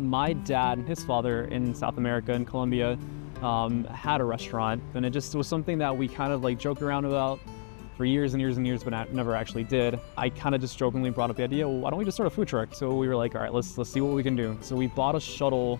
my dad and his father in South America, in Colombia, had a restaurant, and it just was something that we kind of like joked around about for years and years and years, but never actually did. I kind of just jokingly brought up the idea, well, why don't we just start a food truck? So we were like, all right, let's see what we can do. So we bought a shuttle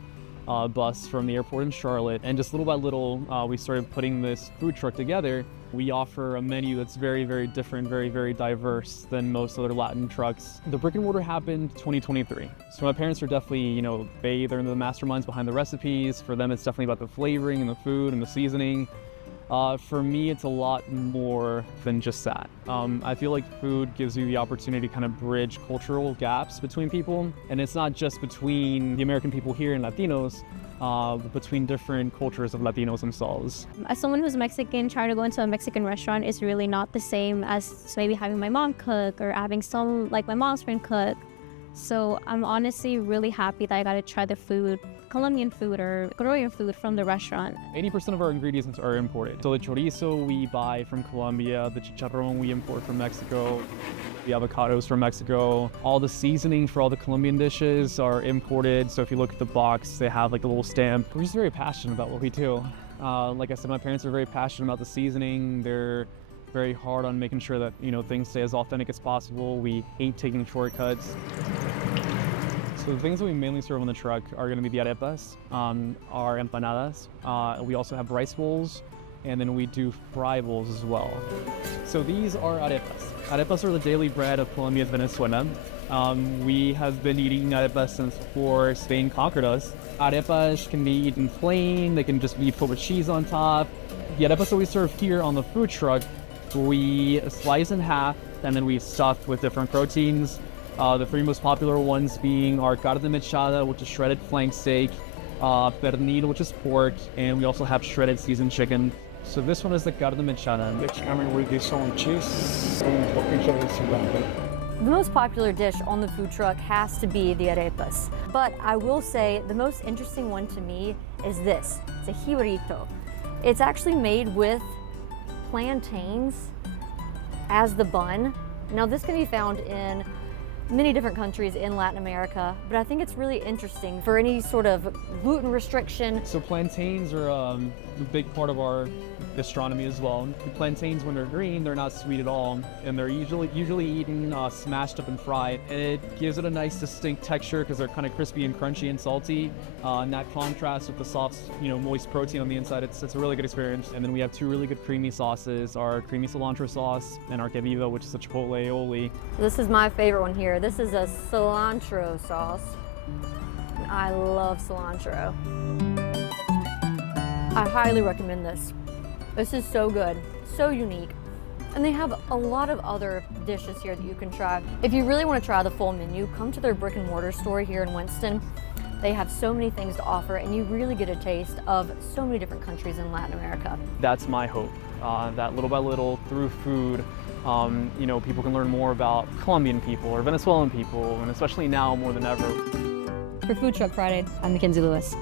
bus from the airport in Charlotte, and just little by little, we started putting this food truck together. We offer a menu that's very, very different, very, very diverse than most other Latin trucks. The brick and mortar happened 2023. So my parents are definitely, they're the masterminds behind the recipes. For them, it's definitely about the flavoring and the food and the seasoning. For me, it's a lot more than just that. I feel like food gives you the opportunity to kind of bridge cultural gaps between people. And it's not just between the American people here and Latinos, but between different cultures of Latinos themselves. As someone who's Mexican, trying to go into a Mexican restaurant is really not the same as maybe having my mom cook or having some, like my mom's friend cook. So I'm honestly really happy that I got to try the food, Colombian food or Peruvian food from the restaurant. 80% of our ingredients are imported. So the chorizo we buy from Colombia, the chicharrón we import from Mexico, the avocados from Mexico. All the seasoning for all the Colombian dishes are imported. So if you look at the box, they have like a little stamp. We're just very passionate about what we do. Like I said, my parents are very passionate about the seasoning. They're very hard on making sure that things stay as authentic as possible. We hate taking shortcuts. So the things that we mainly serve on the truck are going to be the arepas, our empanadas. We also have rice bowls, and then we do fry bowls as well. So these are arepas. Arepas are the daily bread of Colombia and Venezuela. We have been eating arepas since before Spain conquered us. Arepas can be eaten plain. They can just be put with cheese on top. The arepas that we serve here on the food truck, we slice in half, and then we stuff with different proteins. The three most popular ones being our carne mechada, which is shredded flank steak, pernil, which is pork, and we also have shredded seasoned chicken. So this one is the carne mechada. It's coming with its own cheese and un poquito de cilantro. The most popular dish on the food truck has to be the arepas. But I will say the most interesting one to me is this. It's a jibarito. It's actually made with plantains as the bun. Now this can be found in many different countries in Latin America, but I think it's really interesting for any sort of gluten restriction. So plantains are a big part of our gastronomy as well. The plantains, when they're green, they're not sweet at all, and they're usually eaten smashed up and fried. And it gives it a nice distinct texture because they're kind of crispy and crunchy and salty. And that contrast with the soft, moist protein on the inside, it's a really good experience. And then we have two really good creamy sauces, our creamy cilantro sauce and our que viva, which is a chipotle aioli. This is my favorite one here. This is a cilantro sauce. And I love cilantro. I highly recommend this. This is so good, so unique. And they have a lot of other dishes here that you can try. If you really want to try the full menu, come to their brick and mortar store here in Winston. They have so many things to offer, and you really get a taste of so many different countries in Latin America. That's my hope, that little by little, through food, people can learn more about Colombian people or Venezuelan people, and especially now more than ever. For Food Truck Friday, I'm Mackenzie Lewis.